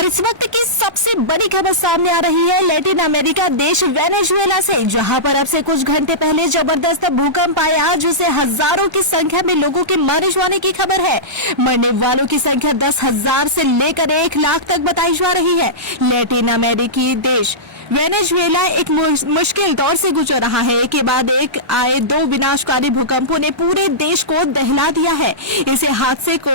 और इस वक्त की सबसे बड़ी खबर सामने आ रही है लैटिन अमेरिका देश वेनेजुएला से, जहां पर अब से कुछ घंटे पहले जबरदस्त भूकंप आया जिससे हजारों की संख्या में लोगों के मारे जाने की खबर है। मरने वालों की संख्या 10,000 से लेकर 1 लाख तक बताई जा रही है। लैटिन अमेरिकी देश वेनेजुएला एक मुश्किल दौर से गुजर रहा है। एक के बाद एक आए 2 विनाशकारी भूकंपों ने पूरे देश को दहला दिया है। इसे हादसे को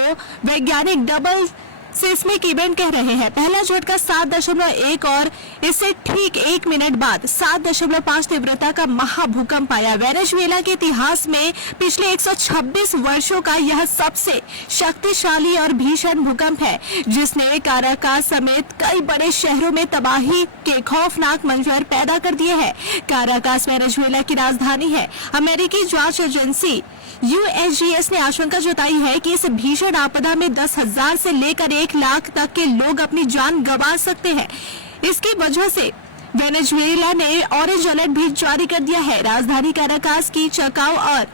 वैज्ञानिक डबल सिस्मिक इवेंट कह रहे हैं। पहला झटका 7.1 और इससे ठीक 1 मिनट बाद 7.5 तीव्रता का महाभूकंप आया। वेनेजुएला के इतिहास में पिछले 126 वर्षों का यह सबसे शक्तिशाली और भीषण भूकंप है, जिसने काराकास समेत कई बड़े शहरों में तबाही के खौफनाक मंजर पैदा कर दिए हैं। काराकास वेनेजुएला की राजधानी है। अमेरिकी जांच एजेंसी USGS ने आशंका जताई है कि इस भीषण आपदा में 10,000 से लेकर 1 लाख तक के लोग अपनी जान गंवा सकते हैं। इसकी वजह से वेनेजुएला ने ऑरेंज अलर्ट भी जारी कर दिया है। राजधानी काराकास की चकाव और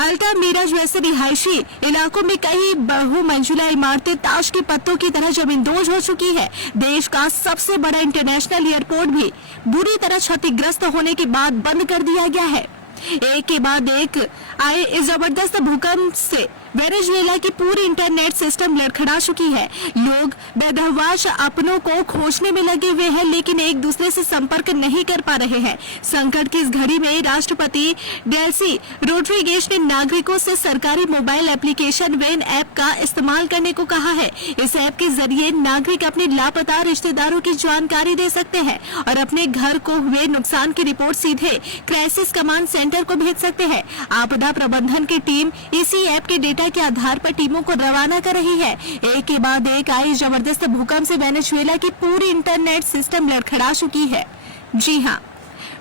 अल्टामीरा जैसे रिहायशी इलाकों में कई बहुमंजिला इमारतें ताश के पत्तों की तरह जमींदोज हो चुकी है। देश का सबसे बड़ा इंटरनेशनल एयरपोर्ट भी बुरी तरह क्षतिग्रस्त होने के बाद बंद कर दिया गया है। एक के बाद एक आए इस जबरदस्त भूकंप से वेनेजुएला की पूरी इंटरनेट सिस्टम लड़खड़ा चुकी है। लोग बेदहवाश अपनों को खोजने में लगे हुए हैं, लेकिन एक दूसरे से संपर्क नहीं कर पा रहे हैं। संकट की इस घड़ी में राष्ट्रपति डेल्सी रोड्रिगेज ने नागरिकों से सरकारी मोबाइल एप्लीकेशन वेन ऐप का इस्तेमाल करने को कहा है। इस ऐप के जरिए नागरिक अपने लापता रिश्तेदारों की जानकारी दे सकते हैं और अपने घर को हुए नुकसान की रिपोर्ट सीधे क्राइसिस कमांड सेंटर को भेज सकते हैं। आपदा प्रबंधन की टीम इसी ऐप के डेटा के आधार पर टीमों को रवाना कर रही है। एक के बाद एक आए जबरदस्त भूकंप से वेनेजुएला की पूरी इंटरनेट सिस्टम लड़खड़ा चुकी है। जी हां,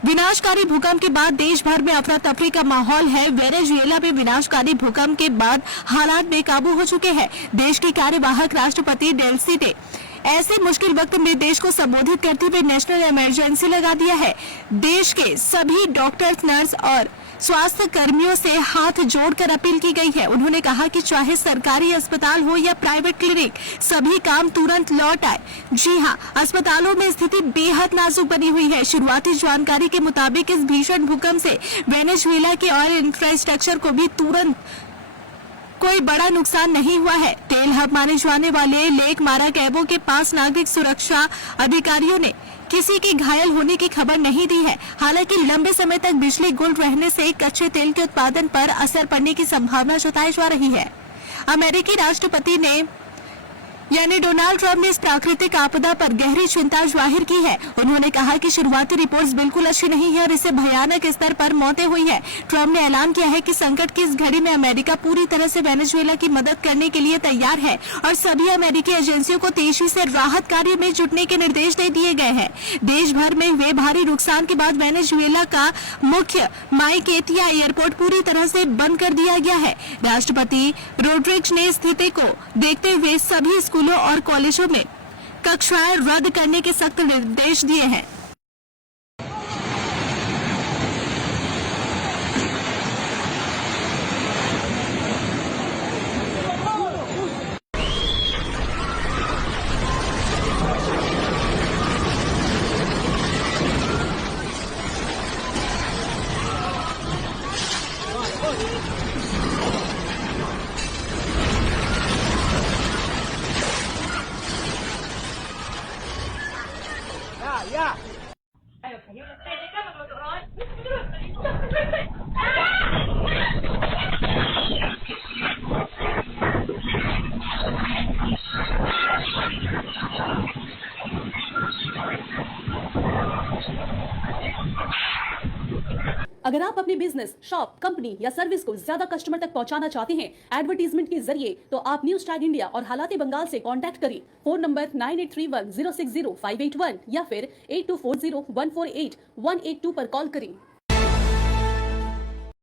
विनाशकारी भूकंप के बाद देश भर में अफरा तफरी का माहौल है। वेनेजुएला में विनाशकारी भूकंप के बाद हालात बेकाबू हो चुके हैं। देश के कार्यवाहक राष्ट्रपति डेल्सी ने ऐसे मुश्किल वक्त में देश को संबोधित करते हुए नेशनल इमरजेंसी लगा दिया है। देश के सभी डॉक्टर्स, नर्स और स्वास्थ्य कर्मियों से हाथ जोड़कर अपील की गई है। उन्होंने कहा कि चाहे सरकारी अस्पताल हो या प्राइवेट क्लिनिक, सभी काम तुरंत लौट आए। जी हां, अस्पतालों में स्थिति बेहद नाजुक बनी हुई है। शुरुआती जानकारी के मुताबिक इस भीषण भूकंप से वेनेजुएला के ऑयल इंफ्रास्ट्रक्चर को भी तुरंत कोई बड़ा नुकसान नहीं हुआ है। तेल हब माने जाने वाले लेक माराकैबो के पास नागरिक सुरक्षा अधिकारियों ने किसी के घायल होने की खबर नहीं दी है। हालांकि लंबे समय तक बिजली गुल रहने से कच्चे तेल के उत्पादन पर असर पड़ने की संभावना जताई जा रही है। अमेरिकी राष्ट्रपति ने यानी डोनाल्ड ट्रंप ने इस प्राकृतिक आपदा पर गहरी चिंता जाहिर की है। उन्होंने कहा कि शुरुआती रिपोर्ट्स बिल्कुल अच्छी नहीं है और इससे भयानक स्तर पर मौतें हुई है। ट्रंप ने ऐलान किया है कि संकट की इस घड़ी में अमेरिका पूरी तरह से वेनेजुएला की मदद करने के लिए तैयार है और सभी अमेरिकी एजेंसियों को तेजी से राहत कार्य में जुटने के निर्देश दे दिए गए हैं। देश भर में हुए भारी नुकसान के बाद वेनेजुएला का मुख्य माइकेटिया एयरपोर्ट पूरी तरह से बंद कर दिया गया है। राष्ट्रपति रोड्रिग्स ने स्थिति को देखते हुए सभी स्कूलों और कॉलेजों में कक्षाएं रद्द करने के सख्त निर्देश दिए हैं। Ya. अगर आप अपने बिजनेस, शॉप, कंपनी या सर्विस को ज्यादा कस्टमर तक पहुंचाना चाहते हैं एडवर्टीजमेंट के जरिए, तो आप न्यूज टैग इंडिया और हालाते बंगाल से कांटेक्ट करें। फोन नंबर 9831060581 या फिर 8240148182 पर कॉल करें।